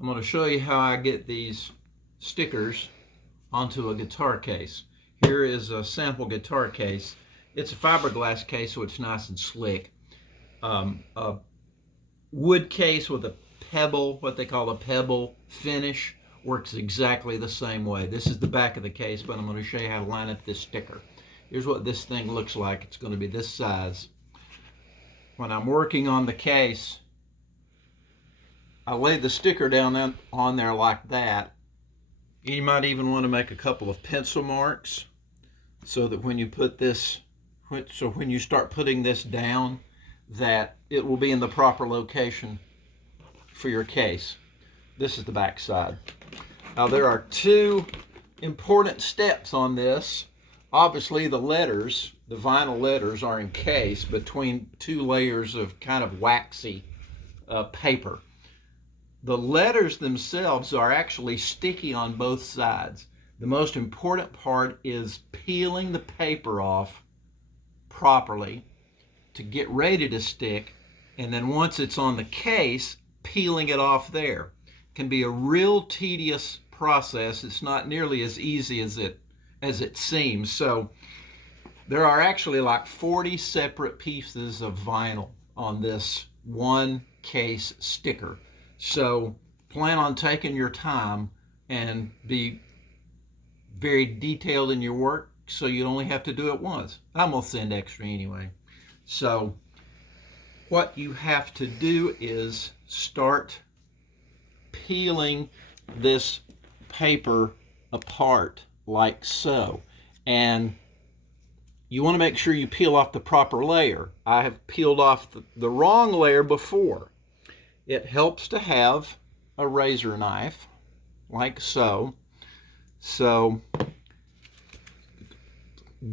I'm going to show you how I get these stickers onto a guitar case. Here is a sample guitar case. It's a fiberglass case, so it's nice and slick. A wood case with a pebble, what they call a pebble finish, works exactly the same way. This is the back of the case, but I'm going to show you how to line up this sticker. Here's what this thing looks like. It's going to be this size. When I'm working on the case, I lay the sticker down on there like that. You might even want to make a couple of pencil marks so that when you put this, when you start putting this down, that it will be in the proper location for your case. This is the back side. Now there are two important steps on this. Obviously the letters, the vinyl letters, are encased between two layers of kind of waxy paper. The letters themselves are actually sticky on both sides. The most important part is peeling the paper off properly to get ready to stick, and then once it's on the case, peeling it off there. It can be a real tedious process. It's not nearly as easy as it seems. So there are actually like 40 separate pieces of vinyl on this one case sticker. So plan on taking your time and be very detailed in your work so you only have to do it once. I'm gonna send extra anyway. So what you have to do is start peeling this paper apart like so. And you want to make sure you peel off the proper layer. I have peeled off the wrong layer before. It helps to have a razor knife like so. So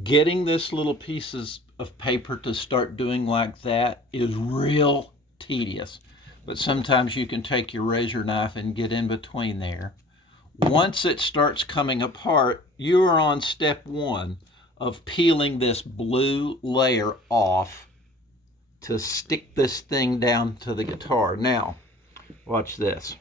getting this little pieces of paper to start doing like that is real tedious, but sometimes you can take your razor knife and get in between there. Once it starts coming apart, you are on step one of peeling this blue layer off to stick this thing down to the guitar. Now, watch this.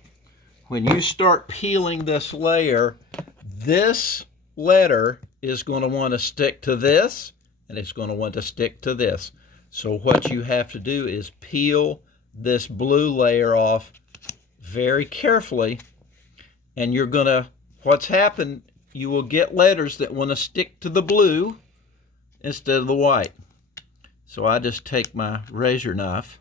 When you start peeling this layer, this letter is going to want to stick to this, and it's going to want to stick to this. So what you have to do is peel this blue layer off very carefully, and you're going to, what's happened, you will get letters that want to stick to the blue instead of the white. So I just take my razor knife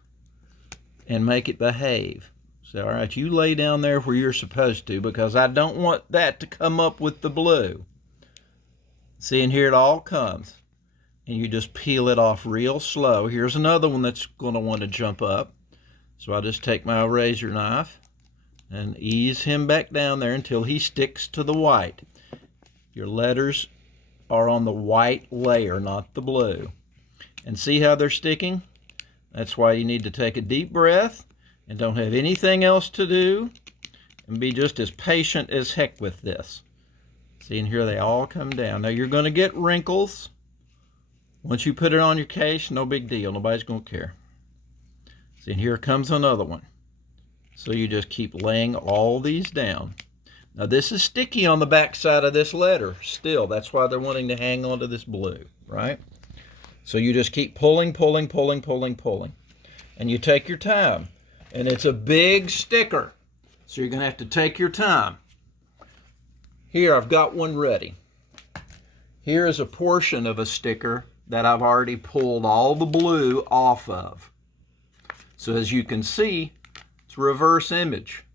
and make it behave. So, all right, you lay down there where you're supposed to, because I don't want that to come up with the blue. See, and here it all comes. And you just peel it off real slow. Here's another one that's going to want to jump up. So I just take my razor knife and ease him back down there until he sticks to the white. Your letters are on the white layer, not the blue. And see how they're sticking? That's why you need to take a deep breath and don't have anything else to do, and be just as patient as heck with this. See, and here they all come down. Now you're going to get wrinkles. Once you put it on your case, no big deal. Nobody's going to care. See, and here comes another one. So you just keep laying all these down. Now this is sticky on the back side of this letter still. That's why they're wanting to hang on to this blue, right? So you just keep pulling, pulling, pulling, pulling, pulling. And you take your time. And it's a big sticker, so you're going to have to take your time. Here, I've got one ready. Here is a portion of a sticker that I've already pulled all the blue off of. So as you can see, it's reverse image.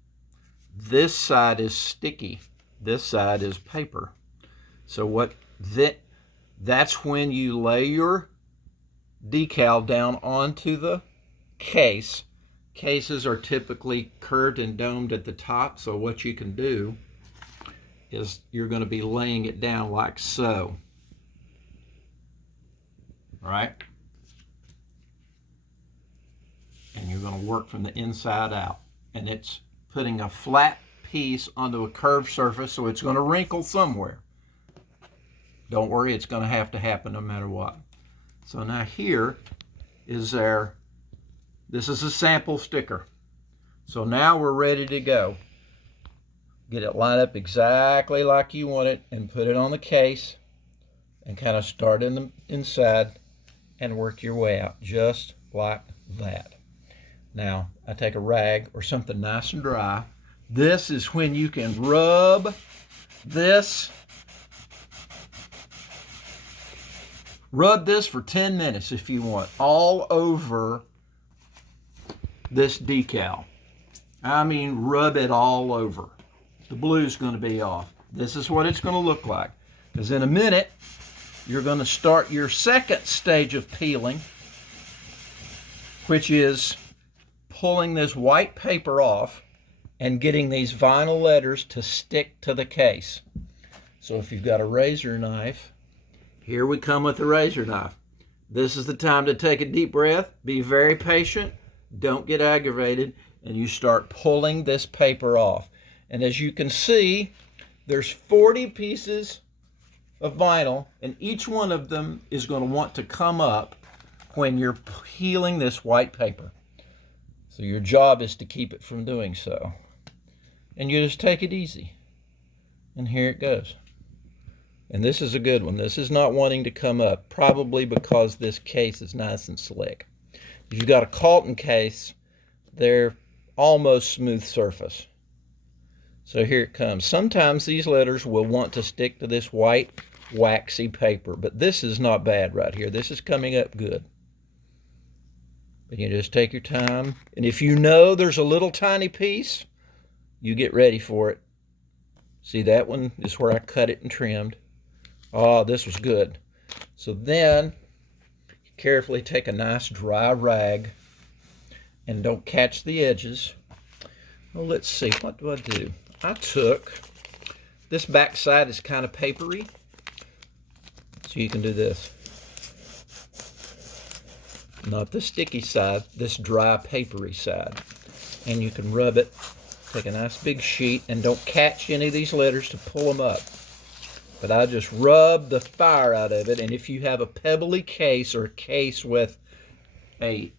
This side is sticky. This side is paper. So that's when you lay your decal down onto the case. Cases are typically curved and domed at the top, so what you can do is you're going to be laying it down like so. All right? And you're going to work from the inside out. And it's putting a flat piece onto a curved surface, so it's going to wrinkle somewhere. Don't worry, it's going to happen no matter what. So now here is this is a sample sticker. So now we're ready to go. Get it lined up exactly like you want it and put it on the case and kind of start in the inside and work your way out just like that. Now, I take a rag or something nice and dry. This is when you can rub this. Rub this for 10 minutes if you want, all over this decal. I mean, rub it all over. The blue's going to be off. This is what it's going to look like. Because in a minute, you're going to start your second stage of peeling, which is pulling this white paper off and getting these vinyl letters to stick to the case. So if you've got a razor knife, here we come with the razor knife. This is the time to take a deep breath, be very patient, don't get aggravated, and you start pulling this paper off. And as you can see, there's 40 pieces of vinyl, and each one of them is going to want to come up when you're peeling this white paper. So your job is to keep it from doing so. And you just take it easy. And here it goes. And this is a good one. This is not wanting to come up, probably because this case is nice and slick. If you've got a Colton case, they're almost smooth surface. So here it comes. Sometimes these letters will want to stick to this white, waxy paper, but this is not bad right here. This is coming up good. But you just take your time, and if you know there's a little tiny piece, you get ready for it. See, that one is where I cut it and trimmed. Oh, this was good. So then, you carefully take a nice dry rag, and don't catch the edges. Well, let's see, what do I do? I took, this back side is kind of papery, so you can do this. Not the sticky side, this dry papery side. And you can rub it, take a nice big sheet, and don't catch any of these letters to pull them up. But I just rub the fire out of it, and if you have a pebbly case or a case with a,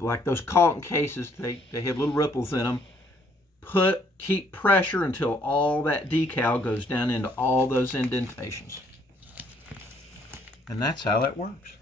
like those Colton cases, they have little ripples in them, keep pressure until all that decal goes down into all those indentations. And that's how that works.